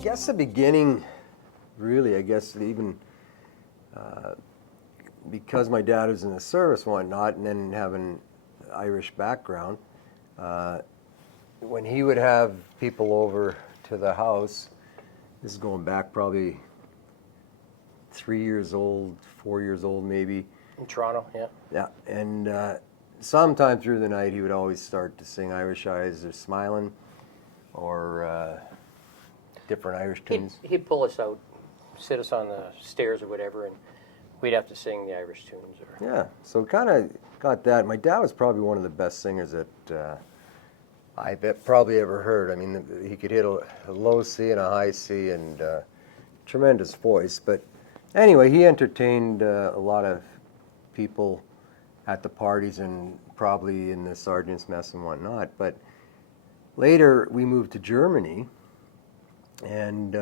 guess the beginning, really, I guess even because my dad was in the service and whatnot, and then having Irish background, when he would have people over to the house, this is going back probably 3 years old, 4 years old maybe. In Toronto, yeah. Yeah, and sometime through the night he would always start to sing Irish Eyes or Smiling or different Irish tunes. He'd pull us out, sit us on the stairs or whatever, and we'd have to sing the Irish tunes. Yeah, so kind of got that. My dad was probably one of the best singers that I've probably ever heard. I mean, he could hit a low C and a high C and tremendous voice. But anyway, he entertained a lot of people at the parties and probably in the Sergeant's Mess and whatnot. But later we moved to Germany, and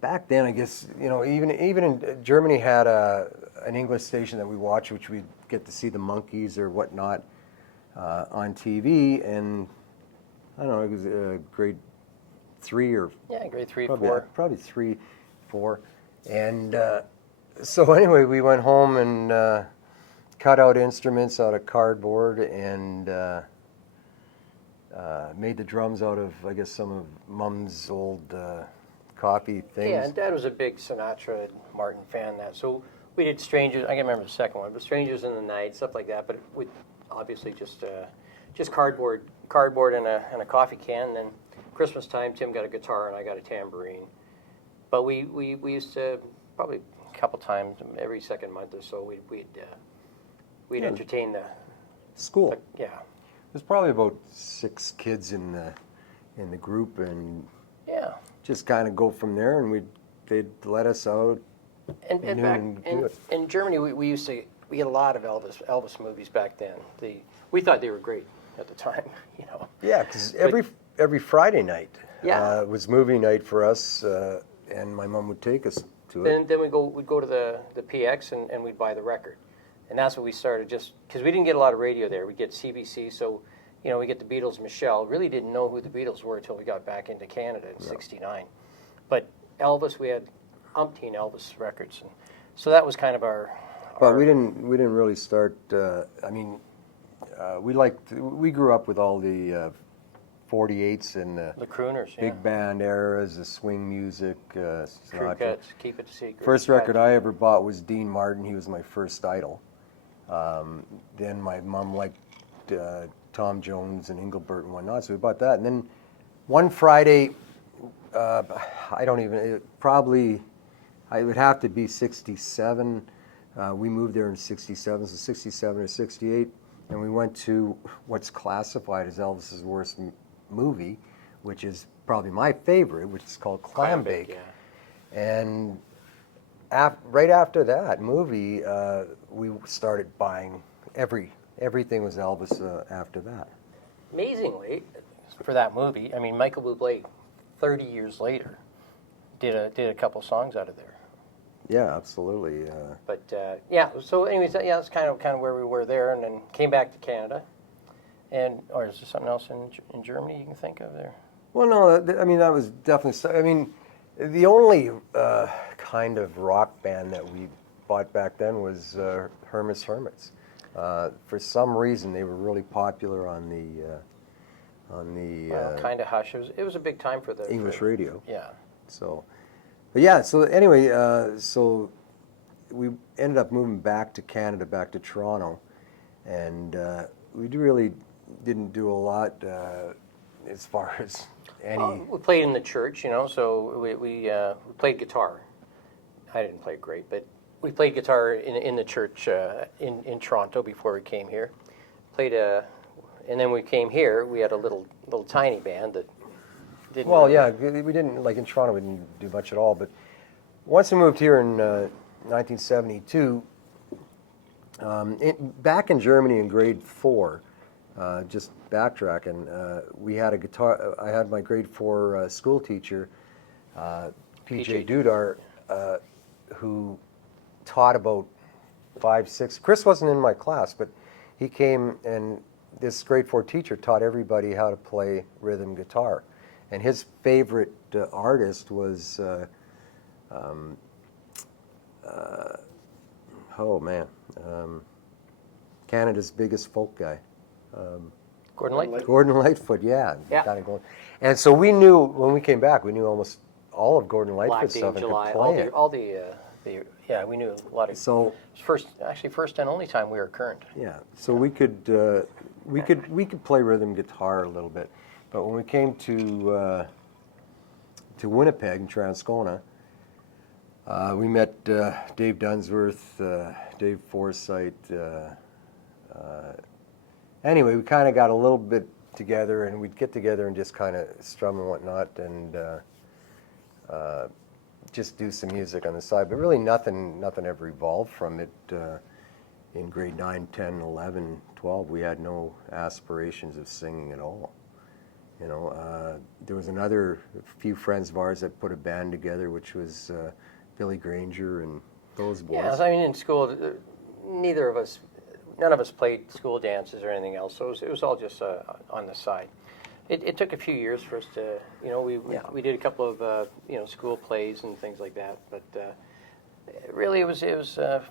back then, I guess, you know, even in Germany had an English station that we watched, which we'd get to see the Monkees or whatnot on TV, and I don't know, it was grade 3 or grade 3, probably, 4, probably 3, 4, and so anyway, we went home and cut out instruments out of cardboard and made the drums out of, I guess, some of Mom's old coffee things. Yeah, and Dad was a big Sinatra and Martin fan. So we did Strangers. I can't remember the second one, but Strangers in the Night, stuff like that. But with obviously just cardboard and a coffee can. And then Christmas time, Tim got a guitar and I got a tambourine. But we used to probably a couple times every second month or so we'd entertain the school. Yeah, there's probably about 6 kids in the group, and yeah, just kind of go from there, and they'd let us out. In Germany, we had a lot of Elvis movies back then. We thought they were great at the time, you know. Yeah, because every Friday night was movie night for us, and my mom would take us to it. Then we'd go to the PX and we'd buy the record, and that's what we started, just because we didn't get a lot of radio there. We'd get CBC, so you know, we get the Beatles. Michelle really didn't know who the Beatles were until we got back into Canada in '69. But Elvis, we had umpteen Elvis records, and so that was kind of our. But we didn't really start. I mean, we grew up with all the 48s and the crooners, big band eras, the swing music. Crew Cuts, Keep It a Secret. First record I ever bought was Dean Martin. He was my first idol. Then my mom liked Tom Jones and Engelbert and whatnot, so we bought that. And then one Friday, I would have to be 67. We moved there in 67, so 67 or 68, and we went to what's classified as Elvis's worst movie, which is probably my favorite, which is called Clambake. Yeah. And right after that movie, we started buying everything was Elvis after that. Amazingly, for that movie, I mean, Michael Bublé, 30 years later, did a couple songs out of there. Yeah, absolutely. So anyways, that's kind of where we were there, and then came back to Canada. Or is there something else in Germany you can think of there? Well, no, I mean, that was definitely, I mean, the only kind of rock band that we bought back then was Hermes Hermits. For some reason, they were really popular on the kind of Hush. It was a big time for the English radio. Yeah. So, but yeah. So anyway, so we ended up moving back to Canada, back to Toronto, and we really didn't do a lot as far as any. We played in the church, you know. So we played guitar. I didn't play great, but we played guitar in the church in Toronto before we came here. And then we came here. We had a little tiny band that didn't. Well, yeah, we didn't, like in Toronto. We didn't do much at all. But once we moved here in 1972, back in Germany in grade 4, just backtracking, we had a guitar. I had my grade 4 school teacher, P.J. Dudar, who taught about 5, 6. Kris wasn't in my class, but he came, and this grade 4 teacher taught everybody how to play rhythm guitar. and his favorite artist was, oh man, Canada's biggest folk guy. Gordon Lightfoot. Gordon Lightfoot, yeah. Yeah. Kind of going. And so we knew, when we came back, we knew almost all of Gordon Lightfoot's stuff and July, could play it. all the yeah, we knew a lot of. So first and only time we were current. yeah, so we could play rhythm guitar a little bit, but when we came to Winnipeg and Transcona, we met Dave Dunsworth, Dave Forsythe. Anyway, we kind of got a little bit together, and we'd get together and just kind of strum and whatnot, and just do some music on the side. But really nothing ever evolved from it. In grade 9, 10, 11, 12, we had no aspirations of singing at all. You know, there was another few friends of ours that put a band together, which was Billy Granger and those boys. Yeah, I mean, in school, none of us played school dances or anything else, so it was all just on the side. It took a few years for us to, you know, we did a couple of, you know, school plays and things like that, but really it was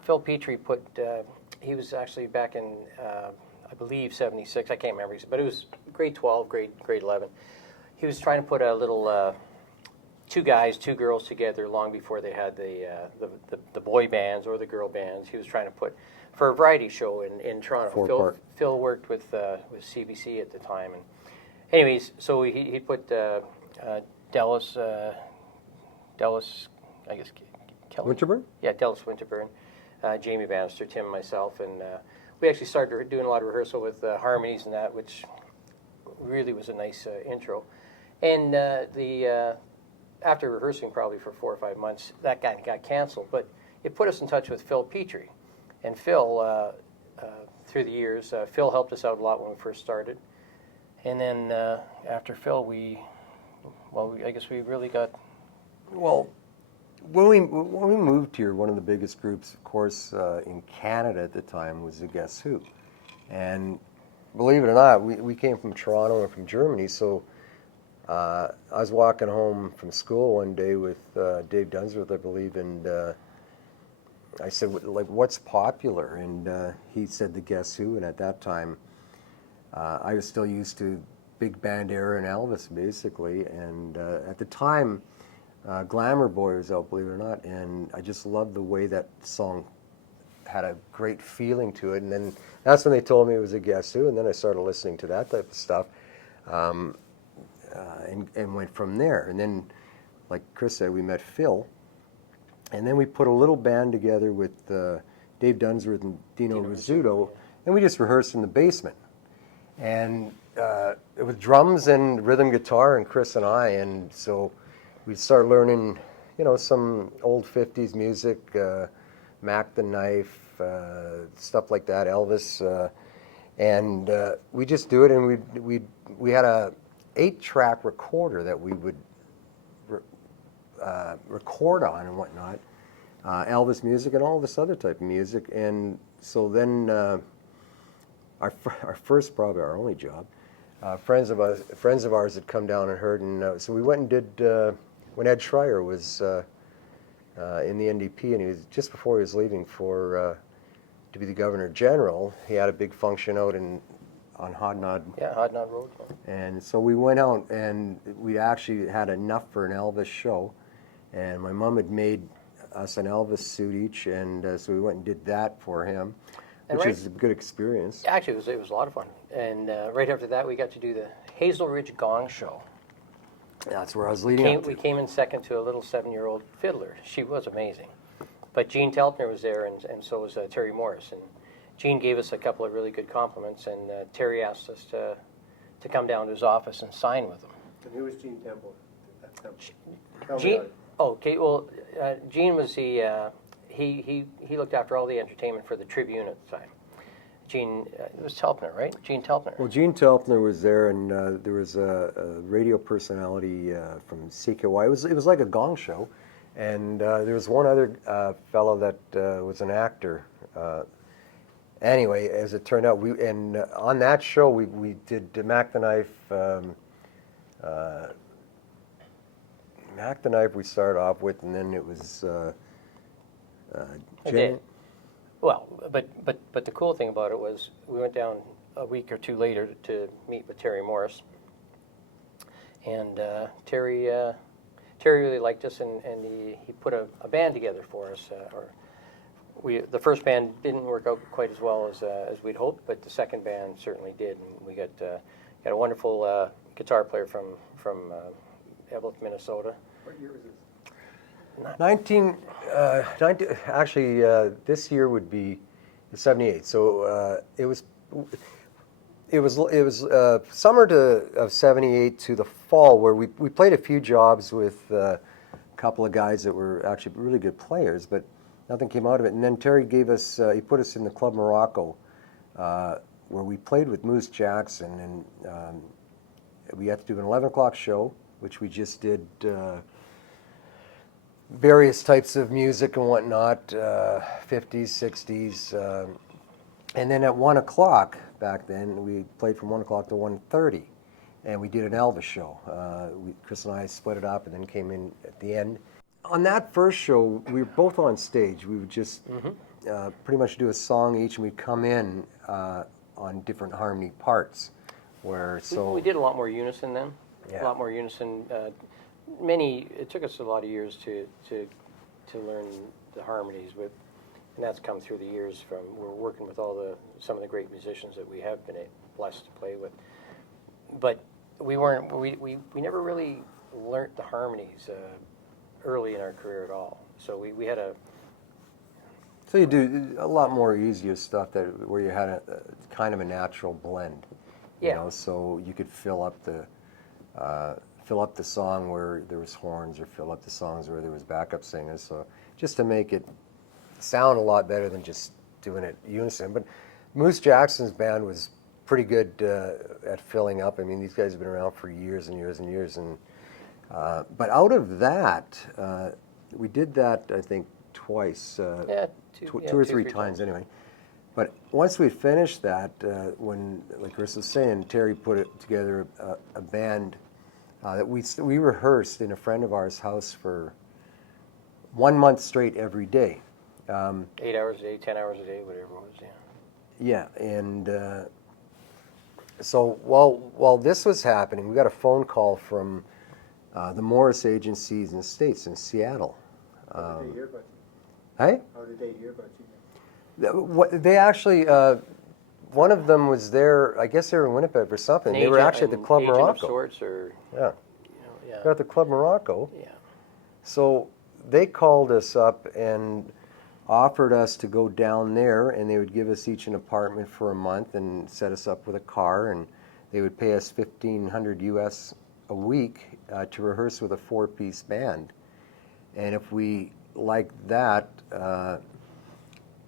Phil Petrie he was actually back in, I believe, 76, I can't remember, but it was grade 12, grade 11. He was trying to put a little, two guys, two girls together long before they had the boy bands or the girl bands. He was trying to put, for a variety show in Toronto. Phil worked with CBC at the time, and anyways, so he put Dallas, I guess, Kelly? Winterburn? Yeah, Dallas Winterburn, Jamie Bannister, Tim, myself, and we actually started doing a lot of rehearsal with harmonies and that, which really was a nice intro. And after rehearsing probably for 4 or 5 months, that got canceled, but it put us in touch with Phil Petrie. And Phil, through the years, Phil helped us out a lot when we first started. And then after Phil, I guess we really got... Well, when we moved here, one of the biggest groups, of course, in Canada at the time was the Guess Who. And believe it or not, we came from Toronto and from Germany, so I was walking home from school one day with Dave Dunsworth, I believe, and I said, like, what's popular? And he said the Guess Who, and at that time, I was still used to big band era and Elvis, basically, and at the time, Glamour Boy was out, believe it or not, and I just loved the way that song had a great feeling to it, and then that's when they told me it was a Guess Who, and then I started listening to that type of stuff, and went from there. And then, like Kris said, we met Phil, and then we put a little band together with Dave Dunsworth and Dino Rizzuto, and we just rehearsed in the basement. And it was drums and rhythm guitar and Kris and I, and so we'd start learning, you know, some old 50s music, Mac the Knife, stuff like that, Elvis, and we just do it, and we had a 8-track recorder that we would record on and whatnot, Elvis music and all this other type of music. And so then our first, probably our only job, friends of ours had come down and heard, and so we went and did, when Ed Schreier was in the NDP, and he was just before he was leaving to be the Governor General, he had a big function out on Hodnod. Yeah, Hodnod Road. And so we went out, and we actually had enough for an Elvis show, and my mom had made us an Elvis suit each, and so we went and did that for him, which was a good experience. Actually, it was a lot of fun. And right after that, we got to do the Hazel Ridge Gong Show. That's where I was leading up to. We came in second to a little 7-year-old fiddler. She was amazing. But Gene Telpner was there, and so was Terry Morris. And Gene gave us a couple of really good compliments, and Terry asked us to come down to his office and sign with him. And who was Gene Temple? Okay, well, Gene was he looked after all the entertainment for the Tribune at the time. Gene, it was Telpner, right? Gene Telpner. Well, Gene Telpner was there, and there was a radio personality from CKY. It was like a gong show, and there was one other fellow that was an actor. Anyway, as it turned out, on that show we did Mac the Knife, Mac the Knife we started off with, and then it was I Jim. did. Well, but the cool thing about it was we went down a week or two later to meet with Terry Morris, and Terry really liked us, and he put a band together for us. The first band didn't work out quite as well as we'd hoped, but the second band certainly did, and we got a wonderful guitar player from Evelyn, Minnesota. What year was this? 19, actually, this year would be 78. So it was summer of 78 to the fall, where we played a few jobs with a couple of guys that were actually really good players, but nothing came out of it. And then Terry gave us, he put us in the Club Morocco, where we played with Moose Jackson, and we had to do an 11 o'clock show, which we just did. Various types of music and whatnot, 50s, 60s. And then at 1 o'clock back then, we played from 1 o'clock to 1:30, and we did an Elvis show. Kris and I split it up and then came in at the end. On that first show, we were both on stage. We would just pretty much do a song each, and we'd come in on different harmony parts. We did a lot more unison then. Yeah. A lot more unison. It took us a lot of years to learn the harmonies, and that's come through the years. We're working with some of the great musicians that we have been blessed to play with. But we never really learnt the harmonies early in our career at all. So we had a. So you do a lot more easier stuff where you had a kind of a natural blend. You Yeah. know, so you could fill up the song where there was horns, or fill up the songs where there was backup singers. So just to make it sound a lot better than just doing it unison. But Moose Jackson's band was pretty good at filling up. I mean, these guys have been around for years and years and years. And but out of that, we did that, I think, twice. Two or three times anyway. But once we finished that, when, like Kris was saying, Terry put together a band that we rehearsed in a friend of ours' house for 1 month straight every day. 8 hours a day, 10 hours a day, whatever it was, yeah. Yeah, and so while this was happening, we got a phone call from the Morris agencies in the States, in Seattle. How did they hear about you? Hey? How did they hear about you? They actually, one of them was there, I guess they were in Winnipeg or something. They were actually at the Club Agent Morocco. of sorts, or, Yeah, yeah. they're at the Club Morocco. Yeah. So they called us up and offered us to go down there, and they would give us each an apartment for a month and set us up with a car, and they would pay us $1,500 US a week to rehearse with a 4-piece band. And if we liked that,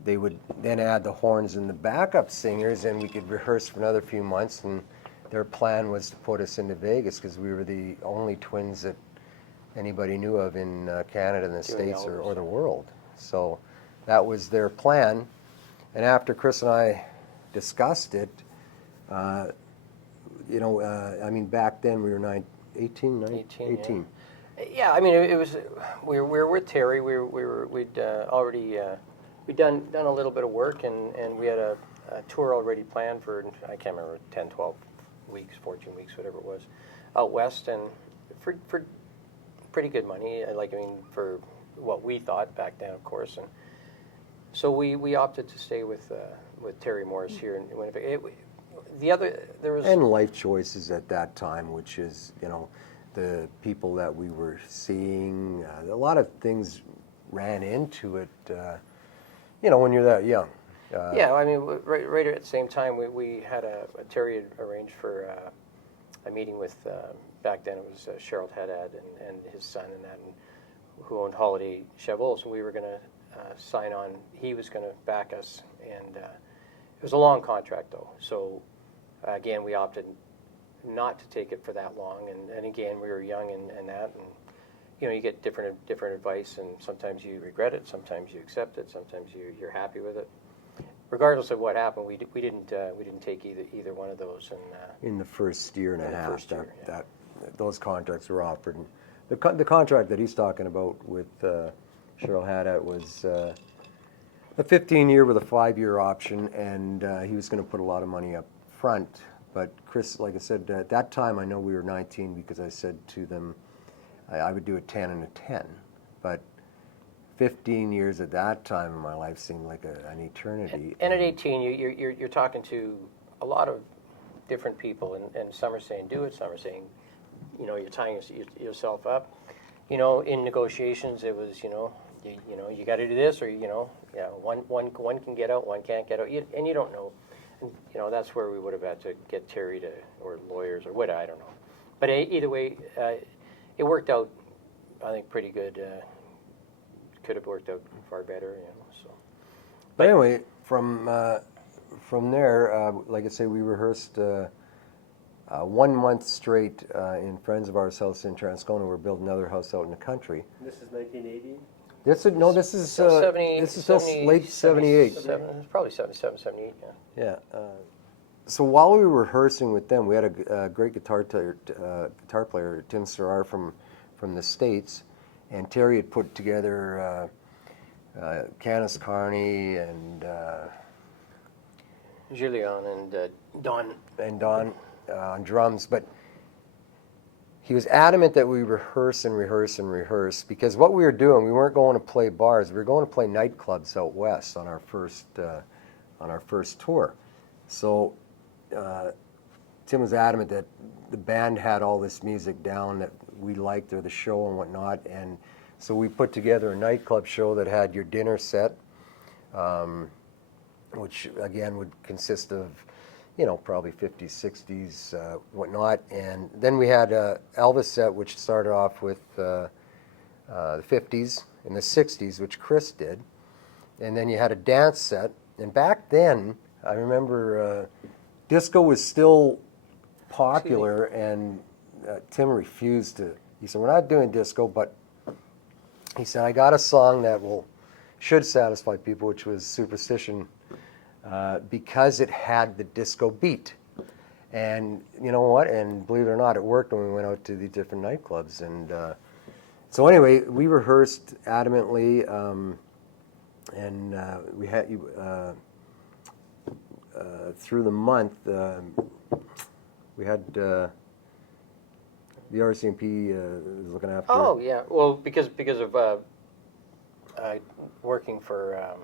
they would then add the horns and the backup singers, and we could rehearse for another few months. And their plan was to put us into Vegas, because we were the only twins that anybody knew of in Canada and the States or the world. So that was their plan. And after Kris and I discussed it, I mean, back then we were 18. Yeah, I mean, it was. We were with Terry. We'd already we'd done a little bit of work, and we had a tour already planned for, I can't remember, 10, 12 weeks, 14 weeks, whatever it was, out west, and for pretty good money. I mean, for what we thought back then, of course. And so we opted to stay with Terry Morris here in Winnipeg. There was and life choices at that time, which is, the people that we were seeing. A lot of things ran into it, when you're that young. Yeah, I mean, right at the same time, we had Terry had arranged for a meeting with, back then it was Cheryl Haddad and his son and that, and who owned Holiday Chevaux, and we were going to sign on. He was going to back us, and it was a long contract, though. So, again, we opted not to take it for that long, and again, we were young and that, and you get different advice, and sometimes you regret it, sometimes you accept it, sometimes you're happy with it. Regardless of what happened, we didn't take either one of those. And in the first year and a half, those contracts were offered. And the contract that he's talking about with Cheryl Haddad was a 15-year with a 5-year option, and he was going to put a lot of money up front. But Kris, like I said, at that time I know we were 19 because I said to them I would do a 10 and a 10. But 15 years at that time in my life seemed like an eternity. And at 18, you're talking to a lot of different people, and some are saying do it, some are saying, you're tying yourself up. In negotiations, it was, you got to do this, or one can get out, one can't get out, and you don't know. And, that's where we would have had to get Terry or lawyers or what, I don't know. But either way, it worked out, I think, pretty good. Could have worked out far better, So. But anyway, from there, like I say, we rehearsed 1 month straight in friends of ours' house in Transcona. We're building another house out in the country. This is 1980? This is still late 78. It's probably 77, 78, Yeah. So while we were rehearsing with them, we had a great guitar player, Tim Serrar from the States, and Terry had put together Canis Carney and Julian and Don. And Don on drums, but he was adamant that we rehearse and rehearse and rehearse, because what we were doing, we weren't going to play bars, we were going to play nightclubs out west on our first tour. So Tim was adamant that the band had all this music down that we liked, or the show and whatnot, and so we put together a nightclub show that had your dinner set, which again would consist of probably 50s, 60s, whatnot. And then we had Elvis set, which started off with the 50s and the 60s, which Kris did. And then you had a dance set. And back then, I remember disco was still popular, and Tim refused to. He said, we're not doing disco, but he said, I got a song that should satisfy people, which was Superstition, because it had the disco beat. And you know what? And believe it or not, it worked when we went out to the different nightclubs. And so anyway, we rehearsed adamantly, and we had through the month, we had the RCMP was looking after. Oh yeah, well because of working for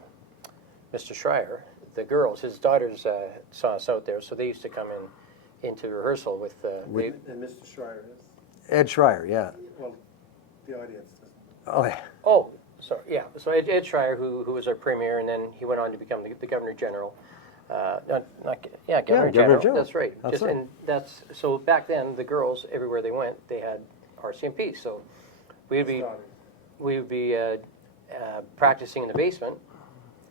Mr. Schreier. The girls, his daughters, saw us out there, so they used to come into rehearsal with. And Mr. Schreier is? Ed Schreier, yeah. Well, the audience doesn't. Oh, yeah. Oh, sorry, yeah. So Ed Schreier, who was our premier, and then he went on to become the Governor General. Governor General. That's right. And so back then, the girls, everywhere they went, they had RCMP. So we would be practicing in the basement.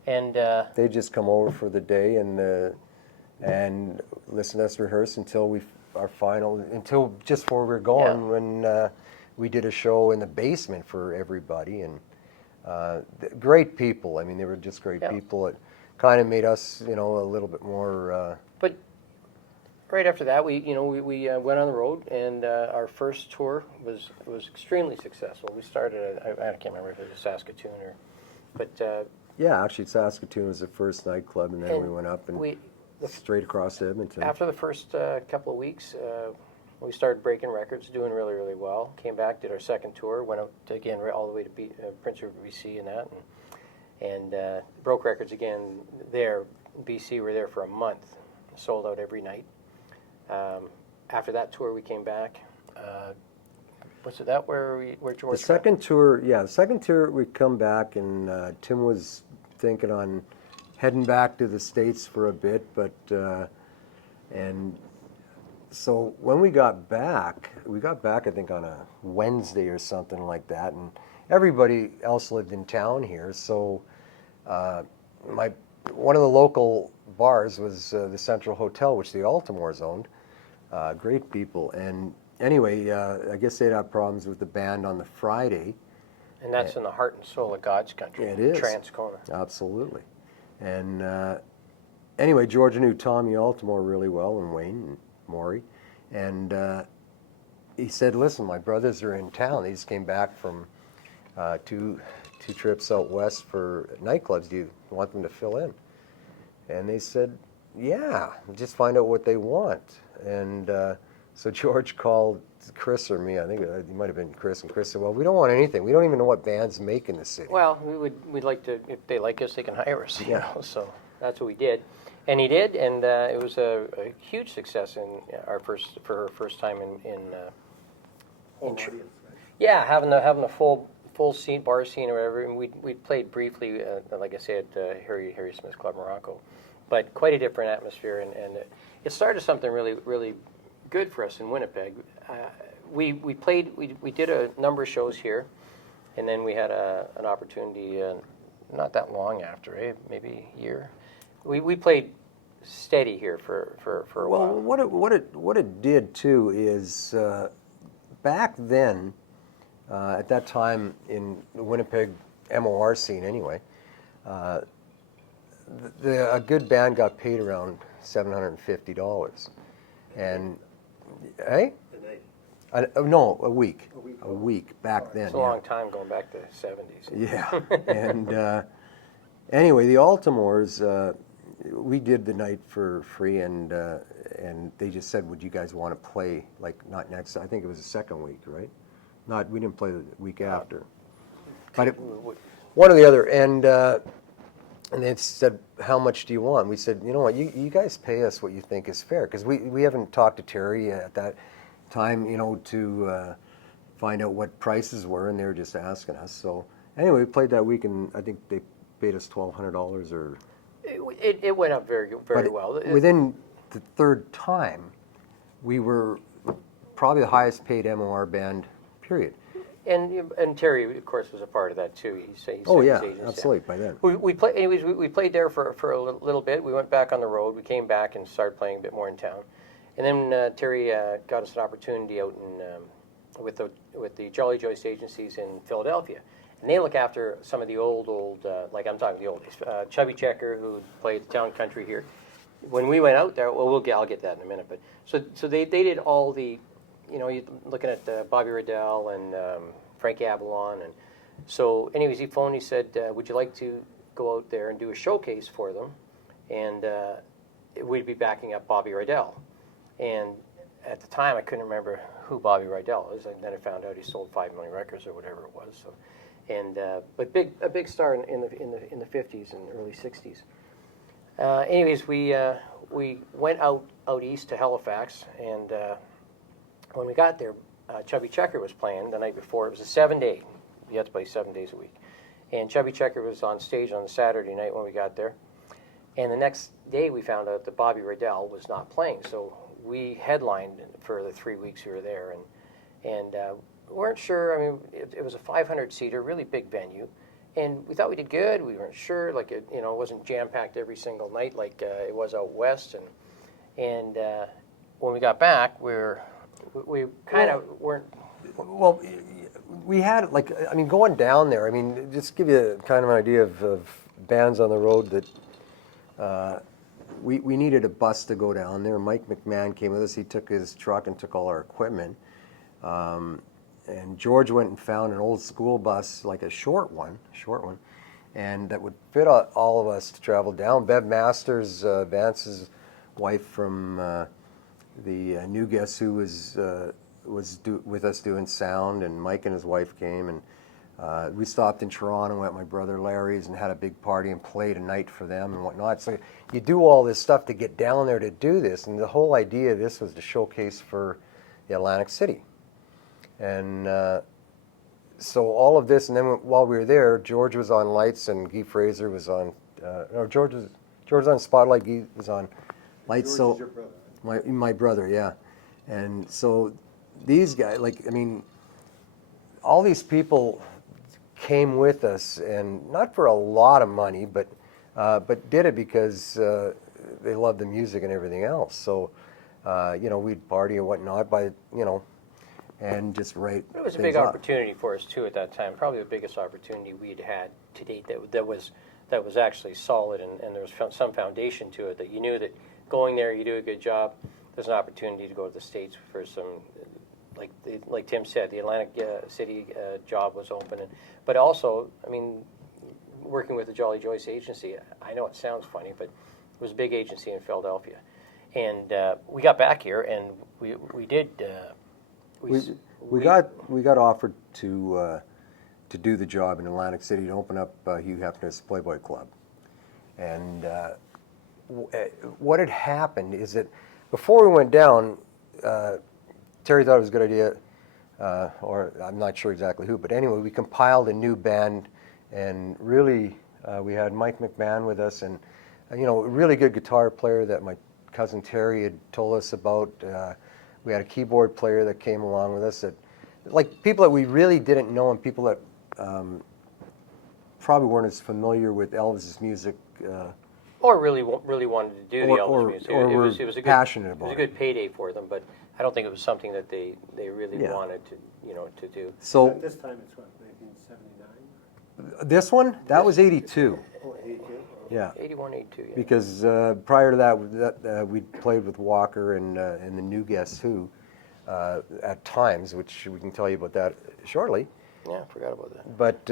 And they just come over for the day and listen to us rehearse until until just before we were going, when we did a show in the basement for everybody. And great people. I mean, they were just great people. It kind of made us, a little bit more. But right after that, we went on the road, and our first tour was extremely successful. We started I can't remember if it was Saskatoon but. Yeah, actually, Saskatoon was the first nightclub, and then we went up and straight across to Edmonton. After the first couple of weeks, we started breaking records, doing really, really well. Came back, did our second tour, went out again all the way to Prince Rupert, BC, and that, and broke records again there. BC, were there for a month, sold out every night. After that tour, we came back. Was it that where George? The second tour we come back, and Tim was thinking on heading back to the States for a bit, but and so when we got back I think on a Wednesday or something like that, and everybody else lived in town here, so one of the local bars was the Central Hotel, which the Altamores owned. Great people. And anyway, I guess they'd have problems with the band on the Friday. And that's in the heart and soul of God's country. It is. Transcona. Absolutely. And anyway, Georgia knew Tommy Altamore really well, and Wayne and Maury. And he said, listen, my brothers are in town. They just came back from two trips out west for nightclubs. Do you want them to fill in? And they said, yeah, just find out what they want. And so George called Kris or me. I think it might have been Kris. And Kris said, well, we don't want anything. We don't even know what bands make in the city. Well, we'd like to, if they like us, they can hire us, you Yeah. know, so that's what we did. And he did, and it was a huge success in for her first time in Whole audience, right? yeah, having the full scene, bar scene or whatever. And we played briefly, like I said, at Harry Smith's Club Morocco, but quite a different atmosphere, and it started something really good for us in Winnipeg. We did a number of shows here, and then we had an opportunity not that long after, maybe a year. We played steady here for a while. Well, what it did too is back then, at that time in the Winnipeg MOR scene anyway, a good band got paid around $750, and hey, The night. no, a week, A week. a week back then. It's a long time going back to the 70s. Yeah, and anyway, the Altamores, we did the night for free, and they just said, "Would you guys want to play like not next? I think it was the second week, right? We didn't play the week after, but one or the other." And they said, "How much do you want?" We said, "You know what? You guys pay us what you think is fair, because we haven't talked to Terry at that time, you know, to find out what prices were, and they were just asking us." So anyway, we played that week, and I think they paid us $1,200 or. It went up very well. Within the third time, we were probably the highest paid MOR band, period. And Terry, of course, was a part of that too. He sent Oh his yeah, agents down. absolutely. By then, We played there for a little bit. We went back on the road. We came back and started playing a bit more in town. And then Terry got us an opportunity out in with the Jolly Joyce agencies in Philadelphia. And they look after some of the old, like I'm talking the old days. Chubby Checker, who played the Town Country here. When we went out there, well, I'll get that in a minute. But so they did all the, you know, you're looking at Bobby Riddell and Frankie Avalon, and so anyways, he phoned. He said, "Would you like to go out there and do a showcase for them?" And we'd be backing up Bobby Riddell. And at the time, I couldn't remember who Bobby Riddell is, and then I found out he sold 5 million records or whatever it was. So. And but a big star in the 50s and early 60s. Anyways, we went out east to Halifax, and when we got there, Chubby Checker was playing the night before. It was a 7-day. You had to play 7 days a week, and Chubby Checker was on stage on the Saturday night when we got there. And the next day, we found out that Bobby Riddell was not playing, so we headlined for the 3 weeks we were there, and weren't sure. I mean, it was a 500-seater, really big venue, and we thought we did good. We weren't sure, like it wasn't jam-packed every single night like it was out west. And when we got back, we kind of weren't. well, we had going down there. I mean, just give you kind of an idea of bands on the road that we needed a bus to go down there. Mike McMahon came with us. He took his truck and took all our equipment. And George went and found an old school bus, like a short one, and that would fit all of us to travel down. Bev Masters, Vance's wife from the New Guess, who was with us doing sound, and Mike and his wife came, and we stopped in Toronto at my brother Larry's and had a big party and played a night for them and whatnot. So you do all this stuff to get down there to do this, and the whole idea of this was to showcase for the Atlantic City. And so all of this, and then while we were there, George was on lights, and Guy Fraser was on. George was on Spotlight. Guy was on lights. George So is your brother. my brother, yeah. And so these guys, all these people came with us, and not for a lot of money, but did it because they loved the music and everything else. So we'd party and whatnot and just write. It was a things big up. opportunity for us too at that time. Probably the biggest opportunity we'd had to date that was actually solid, and there was some foundation to it. That you knew that going there, you do a good job. There's an opportunity to go to the States for some like Tim said, the Atlantic City job was open, but also, I mean, working with the Jolly Joyce agency, I know it sounds funny, but it was a big agency in Philadelphia, and we got back here, and we did. We got offered to do the job in Atlantic City to open up Hugh Hefner's Playboy Club, and what had happened is that before we went down, Terry thought it was a good idea, or I'm not sure exactly who, but anyway, we compiled a new band, and really we had Mike McMahon with us, and a really good guitar player that my cousin Terry had told us about. We had a keyboard player that came along with us, that like people that we really didn't know, and people that probably weren't as familiar with Elvis's music. Or really wanted to do the Elvis music. Or were passionate about it. It was a good payday for them, but I don't think it was something that they really wanted to do. So At this time, it's what, 1979? this one, that was 82. Oh, 82? Yeah. 81, 82, yeah. Because prior to that, we played with Walker and the new Guess Who at times, which we can tell you about that shortly. Yeah, I forgot about that. But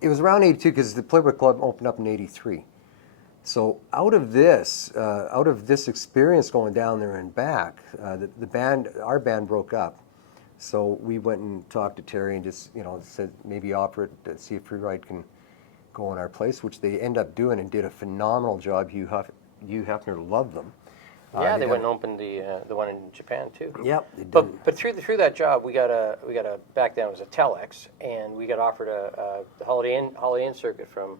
it was around 82 because the Playboy Club opened up in 83. So out of this experience going down there and back, our band broke up. So we went and talked to Terry and just said maybe offer it to see if Free Ride can go in our place, which they end up doing and did a phenomenal job. Hugh Hefner loved them. Yeah, they went and opened the one in Japan too. Yep. But through that job, we got a back then it was a telex, and we got offered the Holiday Inn circuit from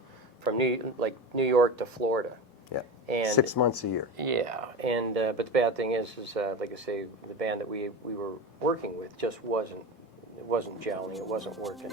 New York to Florida. Yeah. And 6 months a year. Yeah, and but the bad thing is like I say, the band that we were working with just wasn't gelling, it wasn't working.